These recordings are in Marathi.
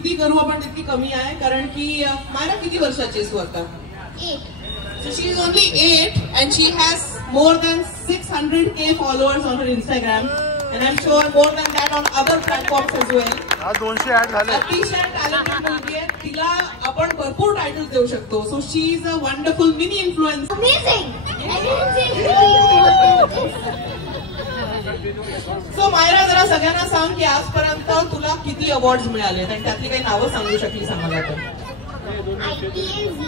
स्तुती करू आपण तितकी कमी आहे, कारण की मायरा किती वर्षाची आहेस तू आता? 8. So she is only 8 and she has more than 600K followers on her Instagram and I'm sure more than that on other platforms as well. हा 200 ऍड झाले. अतिशय टॅलेंटेड मुलगी आहे, तिला आपण भरपूर टायटल्स देऊ शकतो. So she is a wonderful mini influencer. Amazing. So Myra, जरा सगळ्यांना सांग की आजपर्यंत तुला किती अवॉर्ड्स मिळाले आणि त्यातली काही नावं सांगू शकली सांगायला तर? ITZ,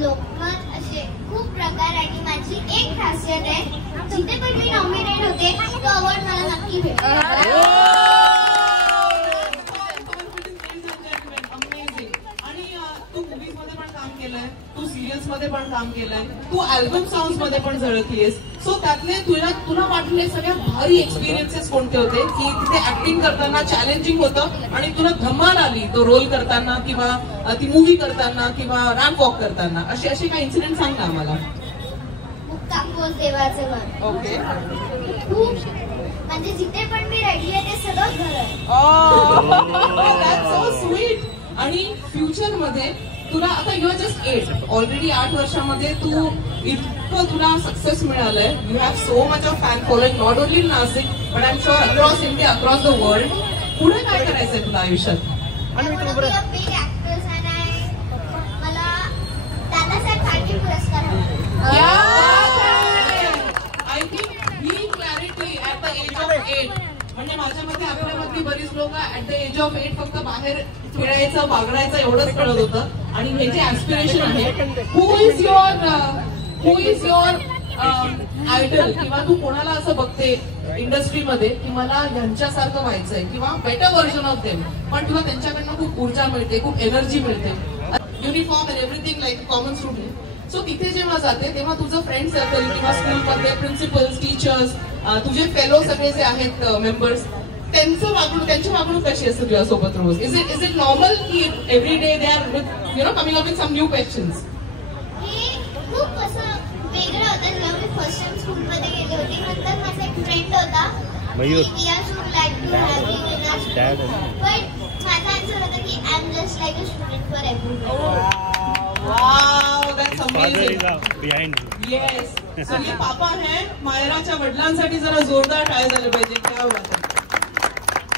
लोकमत असे खूप प्रकार आणि माझी एक खासियत आहे, जिथे पण मी नॉमिनेट होते तो अवॉर्ड मला नक्की भेटतो. तू मूवीज मध्ये पण काम केलंय, तू सिरियल्स मध्ये पण काम केलंय, तू अल्बम सॉंग्स मध्ये पण झळकलीस. सो त्यातले तुला वाटले सगळ्यात भारी एक्सपिरियन्सेस कोणते होते की तिथे ऍक्टिंग करताना चॅलेंजिंग होतं आणि तुला धमाल आली तो रोल करताना किंवा ती मूवी करताना किंवा रॅम्प वॉक करताना? असे काही इन्सिडेंट सांग ना आम्हाला. मुक्तापोस देवाचं घर. ओके. खूप म्हणजे जिथे पण मी रेडी आहे ते सगळं घर आहे. That's so sweet. आणि फ्युचर मध्ये तुला आता यू आर जस्ट 8, ऑलरेडी 8 वर्षामध्ये तू इतकं तुला सक्सेस मिळालंय. You have so much of fan following not only in Nashik but I am sure across India, across the world. पुढे काय करायचंय तुला आयुष्यात? बिग ऍक्ट्रेस आणि मला दादासाहेब फाळके पुरस्कार आय थिंक ही clarity at the age of 8, म्हणजे माझ्यामध्ये आपल्यामधली बरीच लोक ऍट द एज ऑफ 8 फक्त बाहेर खेळायचं वागण्याचं एवढंच कळत होतं. आणि हे जे ऍस्पिरेशन आहे, हु इज युअर आयडल किंवा तू कोणाला असं बघते इंडस्ट्रीमध्ये की मला यांच्यासारखं व्हायचंय किंवा बेटर व्हर्जन ऑफ देम, पण तुला त्यांच्याकडनं खूप ऊर्जा मिळते, खूप एनर्जी मिळते, uniform and everything like common student. So तिथे जेव्हा जाते तेव्हा तुझं फ्रेंड सर्कल किंवा स्कूलमधले प्रिन्सिपल्स, टीचर्स, तुझे फेलो सगळे जे आहेत मेंबर्स, त्यांची वागणूक कशी असते तुझ्यासोबत रोज? इज इट नॉर्मल की every day they are with coming up with some new questions? हे खूप असं वेगळं होतं. जेव्हा मी फर्स्ट टाइम स्कूलमध्ये गेले होते, नंतर माझा एक फ्रेंड होता, माझा आन्सर होता की I am just like a student for everyone. Wow, that's amazing. Yes. So ये पापा है, मायराच्या वडिलांसाठी जरा जोरदार टाळ्या झाल्या पाहिजे. क्या बात आहे.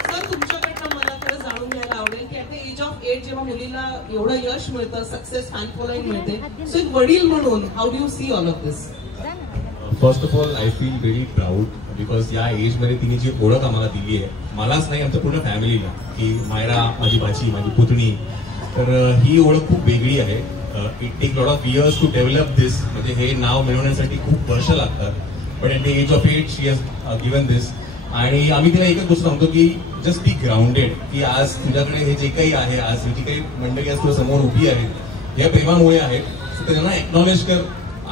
सर, तुमच्याकडनं मला खरं जाणून घ्यायला आवडेल की ऍट द एज ऑफ 8 जेव्हा मुलीला एवढं यश मिळतं, सक्सेस, फॅन फॉलोइंग मिळते, सो एक वडील म्हणून how do you see all of this? First of all I feel very proud because या एज मध्ये तिने जी ओळख आम्हाला दिली आहे, मलाच नाही आमच्या पूर्ण फॅमिलीला, की मायरा माझी भाची, माझी पुतणी, तर ही ओळख खूप वेगळी आहे. It take lot of years to develop this, म्हणजे हे नाव मिळवण्यासाठी खूप वर्ष लागतात. But at the age of 8 she has given this. आणि आम्ही तिला एकच गोष्ट सांगतो की जस्ट बी ग्राउंडेड, की आज तुझ्याकडे हे जे काही आहे, आज जी काही मंडळी आज तुझ्या समोर उभी आहे, या प्रेमामुळे आहेत. सो त्यांना एक्नॉलेज कर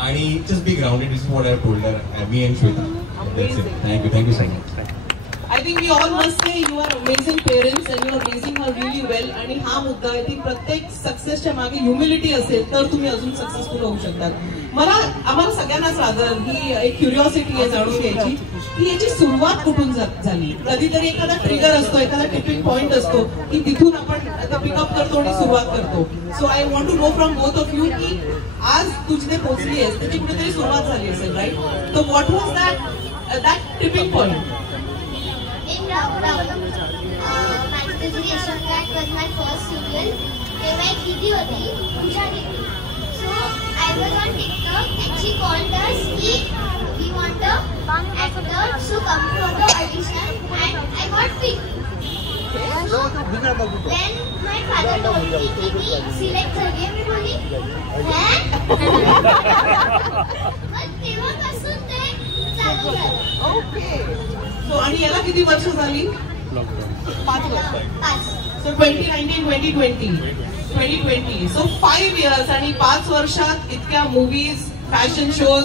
आणि just be grounded. Is what I have told her, me and Shweta. Thank you so much. I think we all must say you are amazing parents and you are raising her really well. आणि हा मुद्दा आहे की प्रत्येक सक्सेसच्या मागे ह्युमिलिटी असेल तर तुम्ही अजून सक्सेसफुल होऊ शकतात. आम्हाला सगळ्यांनाच रादर ही एक क्युरिओसिटी आहे जाणून घ्यायची की याची सुरुवात कुठून झाली. कधीतरी एखादा ट्रिगर असतो, एखादा टिपिंग पॉइंट असतो की तिथून आपण पिकअप करतो आणि सुरुवात करतो. So I want to know from both of you की आज तू जिथे पोहोचली आहेस त्याची कुठेतरी सुरुवात झाली असेल, राईट? तर what was that tipping point? In lockdown, माझी तुझी ration card was my first serial. तेव्हा एक दीदी होती, पूजा दीदी. So I was on TikTok and she called us की we want a actor, so come for the audition and I got picked. So when my father told me कि मी सिलेक्ट झाली, मी बोली हैं? मग तेव्हापासून ते चालू झालं. ओके. सो आणि याला किती वर्ष झाली? 5 वर्ष. सो 2019, 2020. सो 5 years आणि 5 वर्षात इतक्या movies, fashion shows,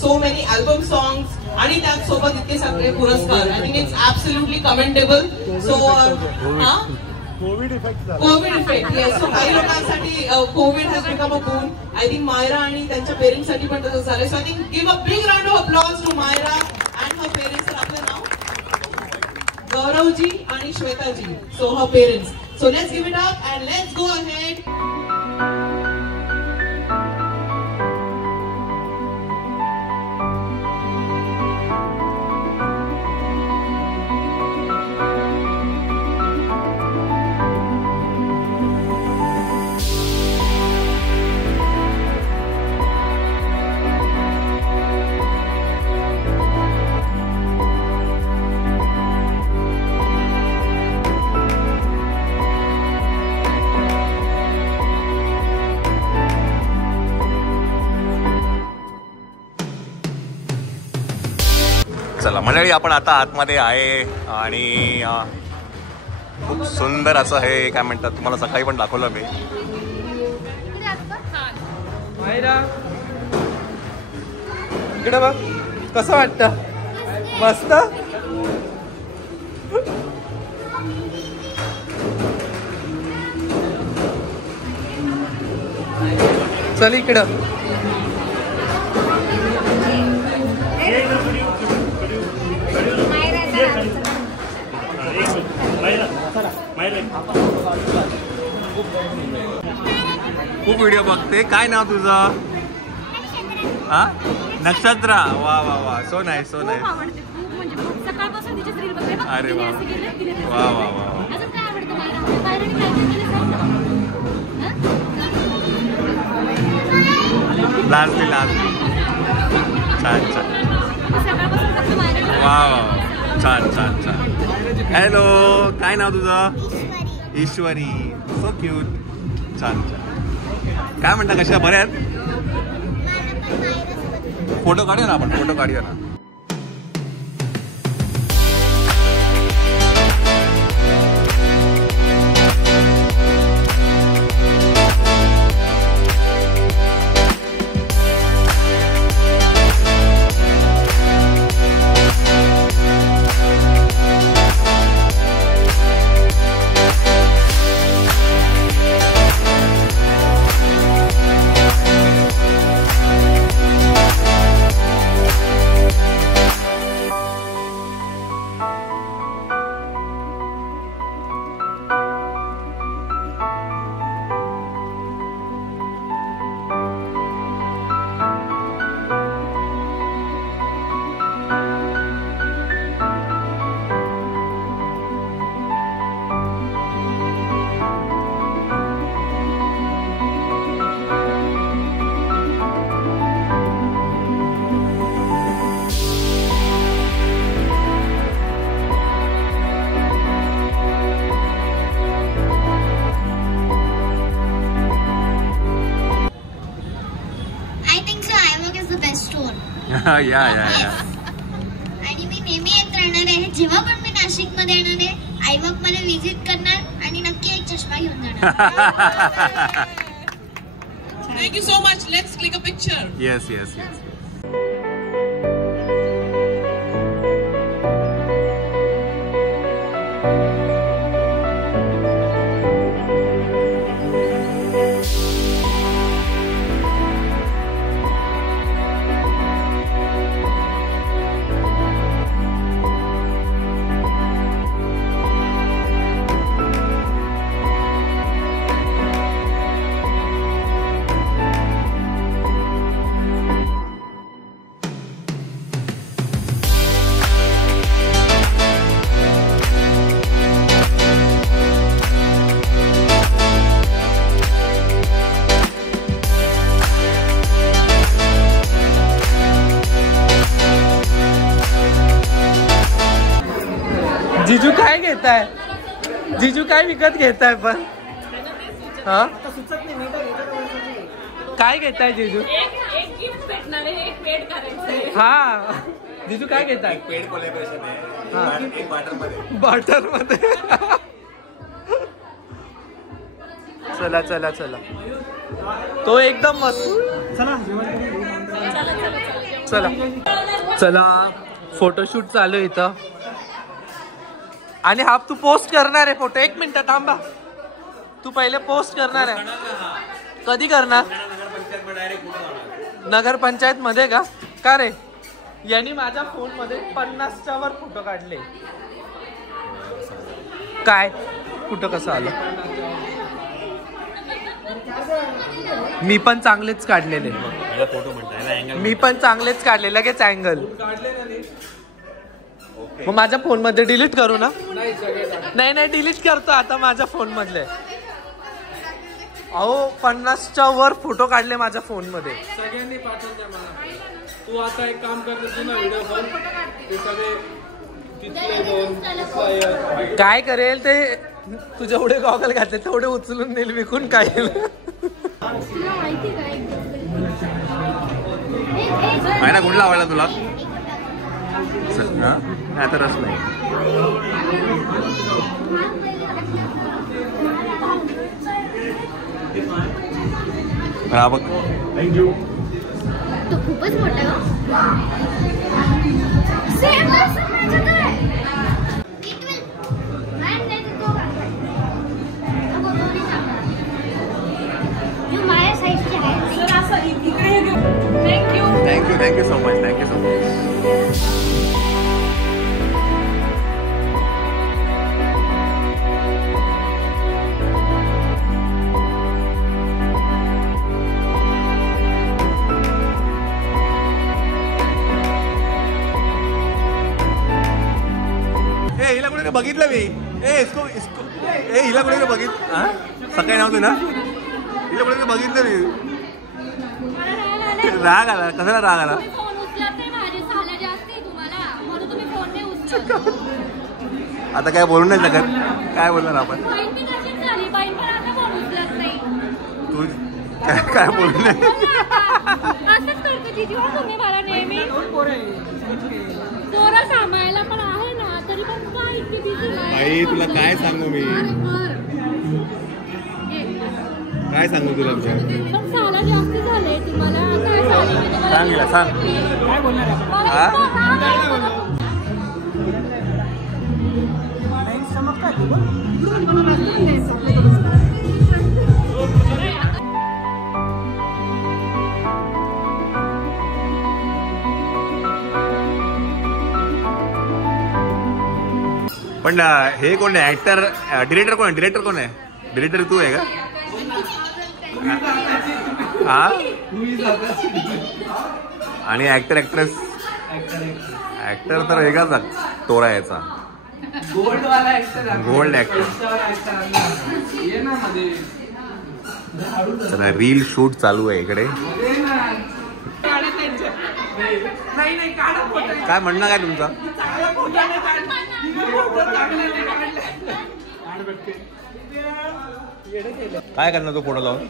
so many album songs आणि त्यात सोबत इतके सगळे पुरस्कार. I think it's absolutely commendable. So Covid effect, yes. So काही लोकांसाठी कोविड हॅज बिकम अ बून. आय थिंक मायरा आणि त्यांच्या पेरेंट्ससाठी पण तसंच झालंय. So I think give a big round of applause to Myra and her parents. आपलं नाव गौरवजी आणि श्वेताजी. So her parents. So let's give it up and let's go ahead. चला मंडळी, आपण आता आतमध्ये आहे आणि खूप सुंदर असं हे काय म्हणतात, तुम्हाला सकाळी पण दाखवलं मी. इकडे बघ कसं वाटतं, मस्त. चल इकडं. खूप व्हिडिओ बघते. काय नाव तुझं? हा, नक्षत्रा. वा वा वा, सो नाईस, सो नाईस. अरे वा वा वा वा. लाजली लाजली. छान छान. वा वा, छान छान छान. हॅलो, काय नाव तुझं? ईश्वरी. So cute. छान छान. काय म्हणता, कशा बऱ्या आहेत? फोटो काढूया ना आपण, फोटो काढूया ना. या या या. आणि मी नेहमी येत राहणार आहे. जेव्हा पण मी नाशिक मध्ये येणार आहे, आयवॉक मध्ये विजिट करणार आणि नक्की एक चष्मा घेऊन जाणार. Thank you so much. Let's click a picture. Yes, yes, yes. जिजू काय घेताय? जिजू काय विकत घेताय पण? हा, काय घेताय जिजू? एक गिफ्ट भेटणार आहे, एक पेड करायचं. हा, जिजू काय घेताय? पेड कोलॅबोरेशन आहे. एक बटर मध्ये. चला चला चला. तो एकदम मस्त. चला चला. फोटोशूट चालू आहे इथं. आणि हा तू पोस्ट करणार आहे फोटो? एक मिनिट थांबा. तू पहिले पोस्ट करणार आहे? कधी करणार? नगरपंचायत मध्ये का? का रे? यांनी माझ्या फोन मध्ये 50च्या वर फोटो काढले. काय कुठं कसं आलं. मी पण चांगलेच काढलेले. मी पण चांगलेच काढले लगेच अँगल. मग माझ्या फोन मध्ये डिलीट करू ना. नाही डिलीट करतो आता माझ्या फोन मधले. अहो 50च्या वर फोटो काढले माझ्या फोन मध्ये. सगळ्यांनी पाठवून द्या मला. तू आता एक काम कर, जुना व्हिडिओ कॉल ते सगळे काय करेल ते. तू जेवढे गॉगल घातले तेवढे उचलून नेल विकून काय. ना कुठला आवडला तुला. नाही तर रस नाही. बघ थँक्यू. तो खूपच मोठा. माझ्या साईजची आहे. Thank you so much. Thank you so much. हिला कुठे बघितलं मी. हिला कुठे बघितलं. सकाळी नव्हतं ना. हिला कुठे बघितलं मी. राग आला. कशाला राग आला. आता काय बोलू नाही शकत. काय बोलणार आपण. तू काय बोलू नाही. आई तुला काय सांगू मी. काय सांगू तुला. सांग हिला सांग. पण हे कोण आहे ऍक्टर. डिरेक्टर कोण आहे. डिरेक्टर कोण आहे. डिरेक्टर तू आहे का. हा आणि ऍक्टर ऍक्ट्रेस. ऍक्टर तर वेगळाच तोरा याचा. Gold actor. चला रील शूट चालू आहे इकडे. काय म्हणणं काय तुमचा. काय करणार तू फोटो लावून.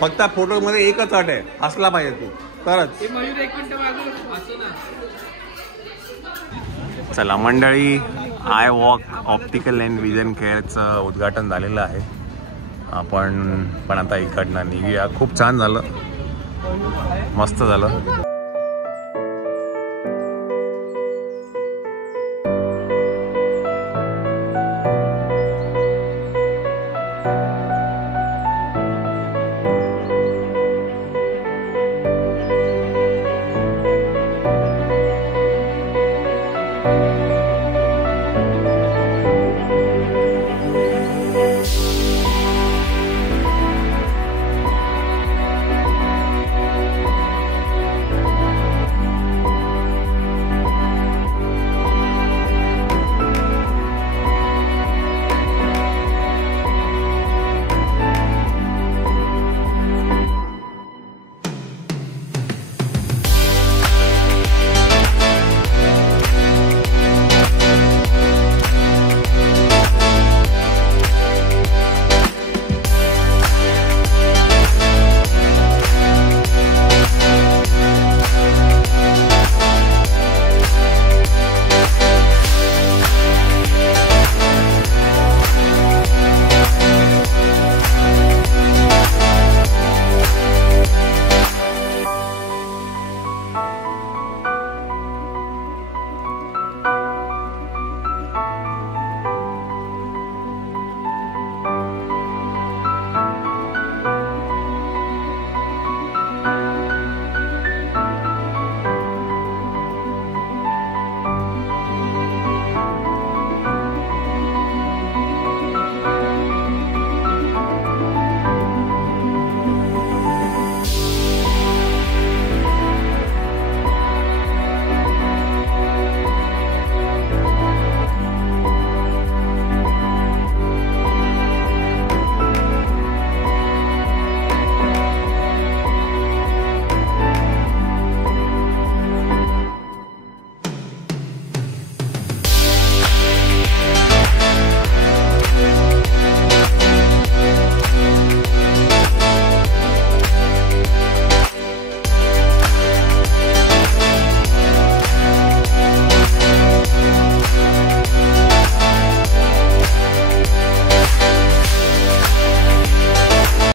फक्त फोटो मध्ये एकच अट आहे. हसला पाहिजे तू तरच. चला मंडळी I walk optical and vision केअरचं उद्घाटन झालेलं आहे. आपण पण आता इकडनं निघूया. खूप छान झालं. मस्त झालं.